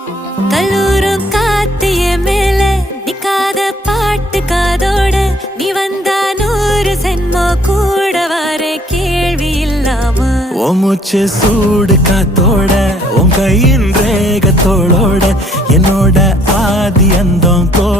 கல்லூரும் காத்திய மேல நிக்காத பாட்டு காதோட நீ வந்தா 100 சென்மோ கூட வர கேள்வி இல்லாம மூச்சு சூடு காத்தோட உன் கையின் ரேகத்தோளோட என்னோட ஆதி அந்தம்